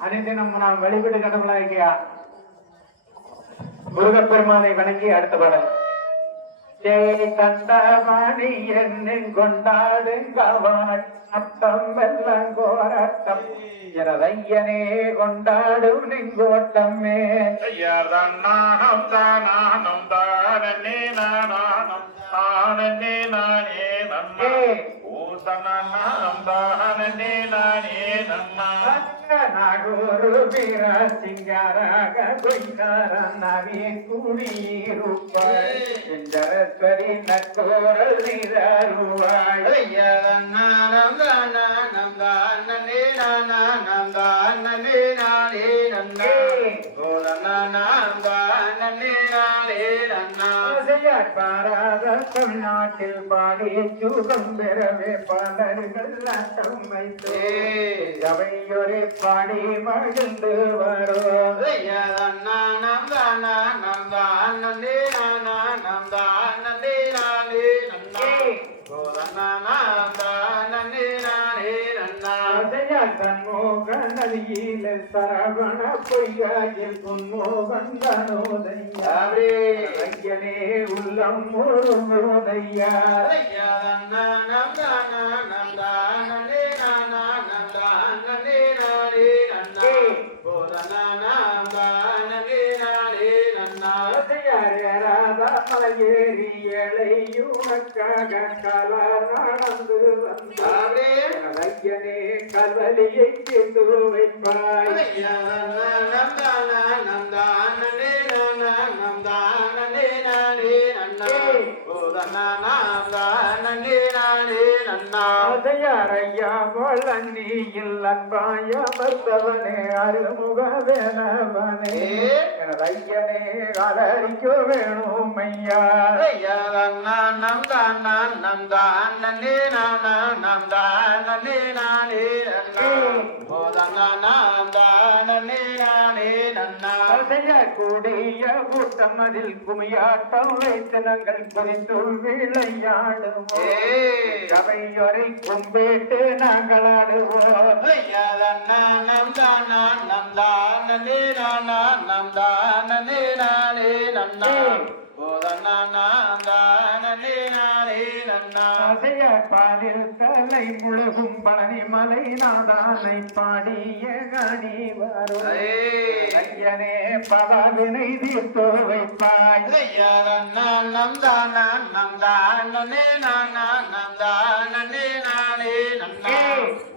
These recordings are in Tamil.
அனைத்தினம் நாம் வழிபடு கடவுளாகிய முருகப்பெருமானை வணங்கி அடுத்த பாடல். ஜெய் கண்டமணி என்னும் கொண்டாடுங்கவாள் அத்தம் வெள்ளம் கோரட்டம். எனதையனே கொண்டாடும் நெங்கோட்டமே நானம் தானானம் தானே நானானம் தானே நானே நன்னா ஊசனானம் தானே நானே நன்னா நாகூரு வீர சிங்காராக கொய்கார நவி குடியிருப்பாய் செஞ்சரஸ்வரி நட்டோரல் நிறருவாய் நானம் தானம் தானே நானம் தானே நானே ஆசையார் பாராத தமிழ்நாட்டில் பாடி சுகம் பெறவே பலர்கள் நட்டம் வைத்து அவையொரு பாடி மகிழ்ந்து வரும் நானம் தானம் தானே நன்னா ஆசையார் தன்மோகன் நதியில சரவண பொய்யாயில் உன்மோகன் மலையேறி ஏழையுனக்காக கல நடந்து வந்தார். ஐயனே கல்வலியை தீர்த்து வைப்பாய். ஆசையாரையா வளந்தியில் அன்பாய மருத்தவனே அருமுக வேணவனே எனது ஐயனே அலரிக்க வேணும் ஐயா நம் தான் நம் தான் நன்னே நானா தான் நன்னே நானே நாம் தான் நன்னே நானே நன்னா ஆசையா கூடிய கூட்டம் அதில் குமியாட்டம் வைத்து நாங்கள் குறித்து விளையாடுவோம் அவையொரை கும்பிட்டு நாங்கள் ஆடுவோம். நம் தான் நம் தான் நானா நம் தான் போதன்னா நாம் தான் நன்னே நானே நன்னா ஆசையா பாலில் தலை முழுகும் பழனி மலை நாதானை பாடிய கனி வரும். ஐயனே பலவினை தீர்த்து வைப்பாய்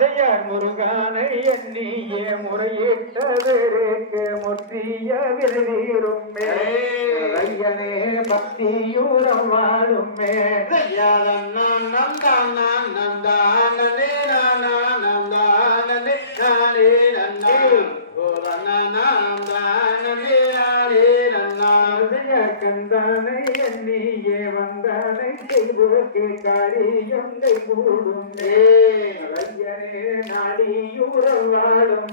நன்னே நானே நன்னா ஆசையாதனில் தலை முழுகும் பழனி நாதானை தேடிய வாடி வரும் ஐயனே திவேனையை தீர்த்து வைப்பாய் ஆசையார் முருகானை எண்ணிய முறையிட்டதற்கு முற்றிய விருதீரும் ஐயனே பக்தியூரம் வாழும் கந்தானை எண்ணியே வந்தானை செய்வோக்கு காரியம் கூடும் ஐயனே நாடியூரம் வாழும்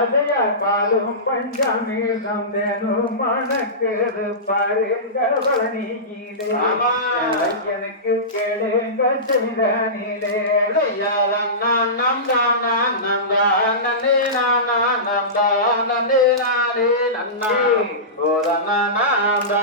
ஆசையார் பாலும் பஞ்சாமிர்தம் தேனும் மணக்குது பாருங்க பழனியிலே ஆமா. ஐயனுக்கு கேளுங்க செய்தானிலே நந்தா நந்தா நந்தே நானா நந்தே நானே நன்னா ஓதனா நந்தா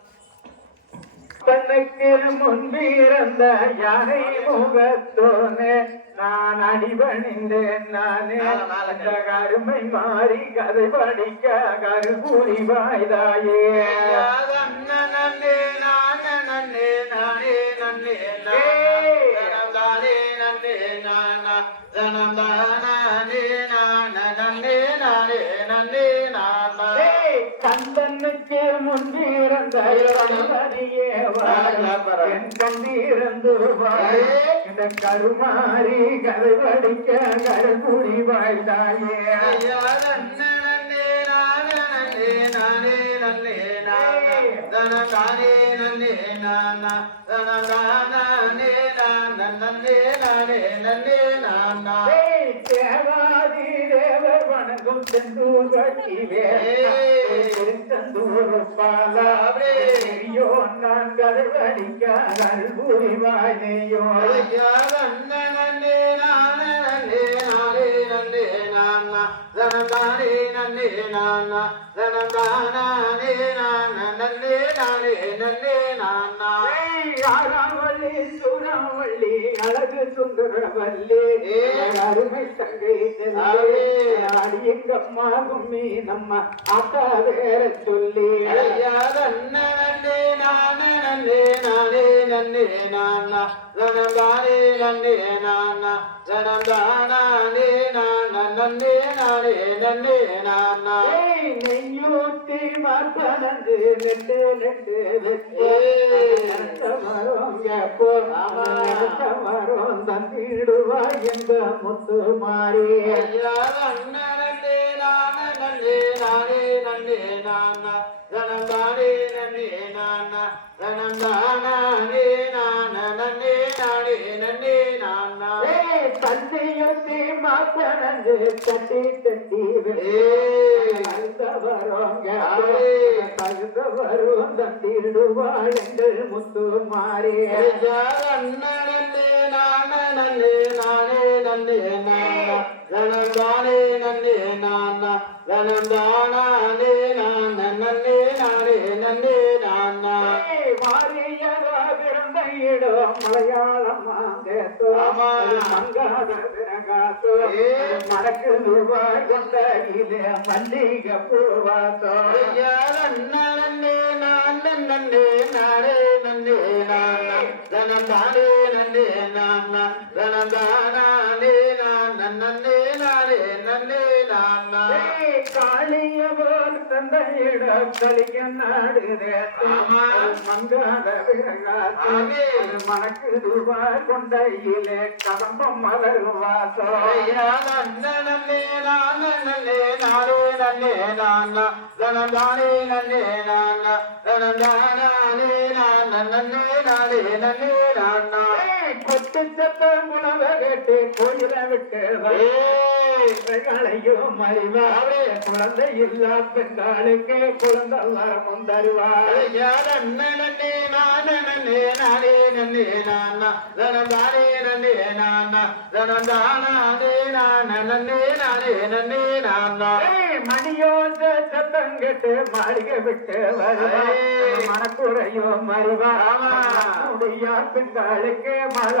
நானே நன்னா நன்னா யானை முகத்தோனே நான் அடிபணிந்தேன் நானே அந்த கருமை மாறி கதை படிக்க கருபூரி வாய்தாயே நன்னே நான் நன்னே நானே நன்னே நானே நன்னே நானா ஜனம் இந்த கருமாறி ஐயா நன்னே நன்னே நானே நன்னே நானே. ஜனம் தானே நன்னே நானா. ஜனம் தானே நானே நன்னே நானே. நன்னே நானா ஐயோ நான் வாய்தையோ ஐயா நன்னே நானே நன்னே நானே நன்னே நானா ஜனம் தானே நன்னே நானா ஜனம் தானே நானா நன்னே நானே நன்னே நானா ஆறாவள்ளி சூறாவள்ளி அழகு சுந்தரவல்லி அருமை தங்கை அடியங்கம்மா கும்மி நம்ம அக்கா வேற சொல்லி. நன்னே நானே நன்னே நானே நன்னே நானா. ஜனம் தானே நன்னே நானா. ஜனம் தானே நானா நன்னே நானே நன்னே நானா நெய்யூத்தி மார்பனந்து நெட்டு நெட்டு வெச்சு வரும் எப்போ வரும் தந்திடுவா எங்க முத்து மாறி. நன்னே நானே நன்னே நானே நன்னே நானா ஜனம் தானே நன்னே நானா ஜனம் தானே தந்தையொத்தி தட்டி தட்டி ஏய். வரும் எங்கள் முத்து மாறி ஐயா நன்னே நானே நன்னே நானே நன்னே நானா ஜனம் நன்னே நானா ஜனம் தானே நன்னே நானே நன்னே மலையாளம் மங்காத. மடக்கு ரூபாய் கொண்ட இது மல்லிகை. ஐயா நன்னே நானே நன்னே நானே நன்னே நானா ஜனம் தானே நன்னே நானா ஜனம் தானே நானா நன்னே காளியவர் தந்த இடம் கலிய நாடு தேசோ. ஆமா. அது மங்காத பிறகாத்தோ. ஆமே. அது மணக்கு ரூபாய் கொண்ட இலே கதம்பம் மலர் வாசோ ஐயா நன்னே நன்னே நானே நன்னே நானே நன்னே நானா ஜனம் தானே நன்னே நானா ஜனம் தானே நானா நன்னே நானே நன்னே நானா கொத்து சத்தம் உணவ கேட்டு கோயில விட்டு ஏய். வரைகளையும் அறிவாரே குழந்தை இல்லா பெண்களுக்கு குழந்தை வரமும் தருவார் நன்னே நானே நன்னே நானே நன்னே நானா. ஜனம் தானே நன்னே நானா. ஜனம் தானே நானா நன்னே நானே நன்னே நானா. மணியோச சத்தம் கேட்டு மாளிகை விட்டு வருவார் ஆமா. முடியா பெண்களுக்கு மழை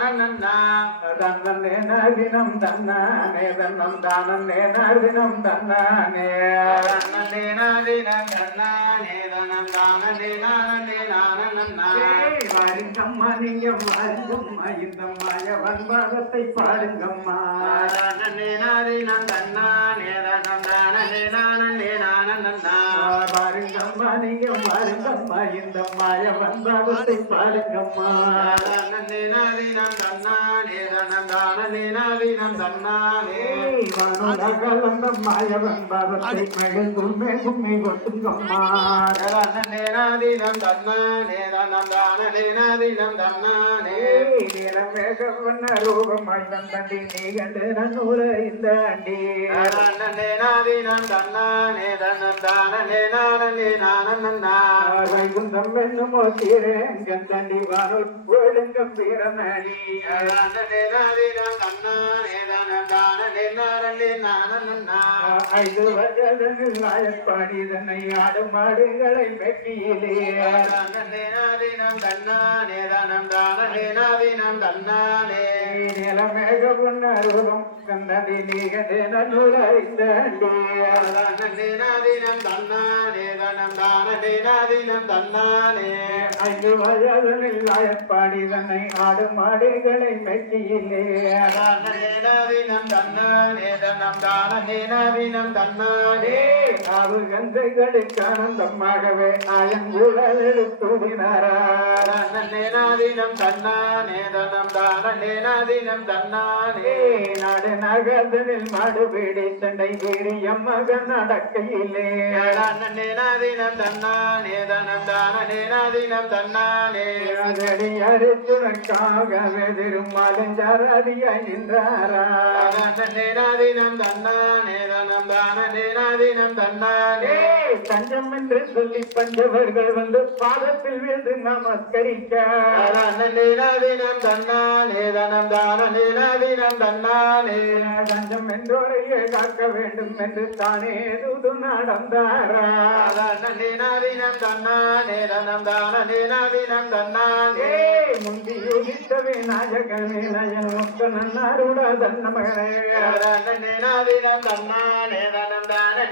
நானன்னா தன்னே நாதினம் தன்னானே தன்னம் தானே நாதினம் தன்னானே நன்னே நானே நந்தன்னானே வாருங்கம்மா நீங்க வாருங்கம்மா இந்த நானே நானன்னா நன்னா பாருங்கம்மா நீங்க பாருங்கம்மா இந்த மாய வந்தாவத்தை பாருங்கம்மா. கலந்த மாய வந்தாவத்தை மெழுங்கும் மேகும்மி கொட்டுங்கம்மா நன்னே நாதீனம் தன்னானே நாதீனம் தன்னானே நீலமேகவண்ண ரூபமாய் வந்தண்டி நீ கண்டு நன்னூல இந்த அண்டி நன்னே தன்னானே தனந்தானே நானே நானன்னா வைகுந்தம் என்னுமோ தீரேங்கந்தண்டி வானுள் ஒழுங்கம் வீரனடி நன்னே நாதீனம் தன்னானே நாயப்பாடிதனை ஆடும் மாடுகளை மெட்டியிலே நன்னே நாதீனம் தன்னானே தனந்தானே நாதீனம் தன்னானே நிலமேகவண்ண ரூபம் கந்தடி நீ கண்டு நன்னூல இந்த அண்டி நன்னே நாதீனம் தன்னானே ஐந்து வயதில் நாயப்பாடிதனை ஆடும் மாடுகளை மெட்டியிலே நாதீனம் தன்னானே தன்னானே ஆவு கந்தைகளுக்கு ஆனந்தமாகவே ஆயங்கூழல் நாதீனம் தன்னானே தனந்தானே நாதீனம் தன்னானே. நாடு நகர்தனில் மாடு வீடி சண்டை வீடி எம்மகன் நடக்கையிலே. நன்னே நாதீனம் தன்னானே தனந்தானே நாதீனம் தன்னானே. அதடி அரிச்சுனக்காகவே திருமாலஞ்சாரதியாய் நின்றாரா. நன்னே நாதீனம் தன்னானே தனந்தானே நாதீனம் தன்னானே தஞ்சம் என்று சொல்லி பஞ்சவர்கள் வந்து பாதத்தில் வீழ்ந்து நமஸ்கரிக்க. நன்னே நாதீனம் தன்னானே தனந்தானே நாதீனம் தன்னானே தஞ்சம் என்றோரையே காக்க வேண்டும் என்று தானே தூது நடந்தாரா. தன்னானே தனந்தானே நாதீனம் தன்னானே முந்தி யோகித்த விநாயகனே நயன் முக்கனன்னாருட தன்ன மகனே நன்னே நாதீனம் தன்னானே தனந்தானே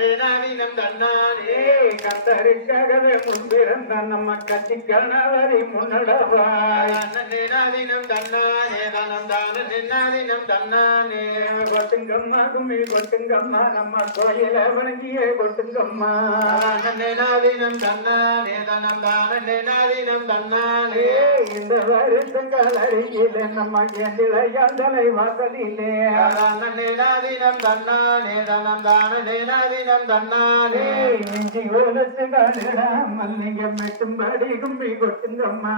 முன்பிறந்த நம்ம கட்சி கணவரை முன்னடவாய். நன்னே நாதீனம் தன்னானே தனந்தானே நாதீனம் தன்னானே கொட்டுங்கம்மா கும்மி கொட்டுங்கம்மா நம்ம கோயில வணங்கியே கொட்டுங்கம்மா. நன்னே நாதீனம் தன்னானே தனந்தானே நாதீனம் தன்னானே இந்த வருஷங்கள் அருகிலே நம்ம வாசலிலே நன்னே தன்னானே தன்னானே நெஞ்சி ஓலத்துகளிடாமல் நீங்க மெட்டும்படி கும்மி கொட்டுங்கம்மா.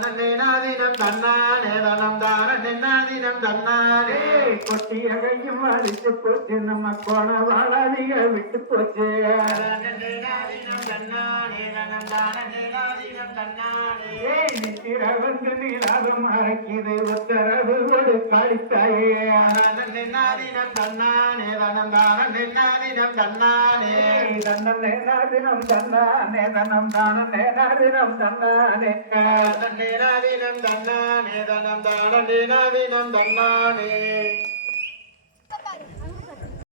நன்னே நாதீனம் தன்னானே தனந்தானே நாதீனம் தன்னானே கொட்டிய கையும் அழிச்சு போச்சு நம்ம கோண வாழாதிக விட்டு போச்சு. நன்னே நாதீனம் தன்னானே தனந்தானே நாதீனம் தன்னானே ஏய் நித்திரவங்க நீராதம் அழைக்கிது உத்தரவு ஒரு காளித்தாயே. நன்னே நாதீனம் தன்னானே தனந்தானே நாதீனம் தன்னானே தன்னே நாதினம் தன்னானே தனம் தானே நாதினம் தன்னானே நன்னே நாதீனம் தன்னானே தனந்தானே நாதீனம் தன்னானே